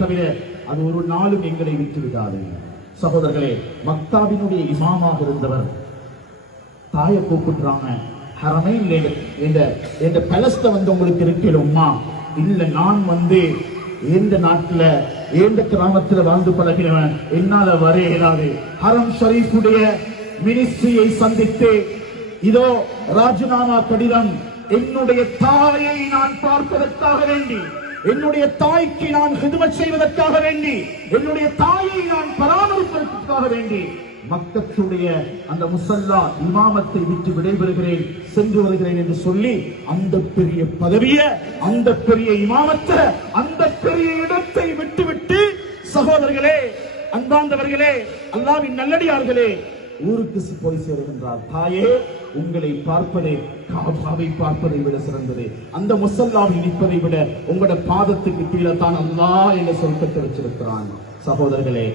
தவிர அது ஒரு நாளும் எங்களை விட்டு விடாது. சகோதரர்களே, மக்காவினுடைய இமாமாக இருந்தவர் தாயை கூப்பிடுறாங்க, ஹரமைன் என்ற பலஸ்த வந்து உங்களுக்கு இருக்கலும்மா? இல்ல, நான் வந்து எந்த நாட்டுல எந்த கிராமத்துல வாழ்ந்து பழகினவன், என்னால வர இயலாது. ஹரம் ஷரீஃபுடைய மினிஸ்ட்ரியை சந்தித்து இதோ ராஜினாமா கடிதம், என்னுடைய தாயை நான் பார்ப்பதற்காக வேண்டி, என்னுடைய தாய்க்கு நான் ஹிதுமத் செய்வதற்காக வேண்டி, என்னுடைய தாயை நான் பராமரிப்பதற்காக வேண்டி மக்களுடைய அந்த முசல்லா இமாமத்தை விட்டு விடைபெறுகிறேன், சென்று வருகிறேன் என்று சொல்லி அந்த பெரிய பதவிய, அந்த பெரிய இமாமத்தை, அந்த பெரிய இடத்தை விட்டுவிட்டு, சகோதரர்களே, அன்பார்ந்தவர்களே, அல்லாஹ்வின் நல்லடியார்களே, ஊருக்கு போய் சேருகின்றார். தாயே, உங்களை பார்ப்பதே காபாவை பார்ப்பதை விட சிறந்தது. அந்த முசல்லாவில் நிற்பதை விட உங்களோட பாதத்துக்கு கீழே தான் அல்லாஹ் என்ற சொர்க்கத்தை வச்சிருக்கிறான். சகோதரர்களே,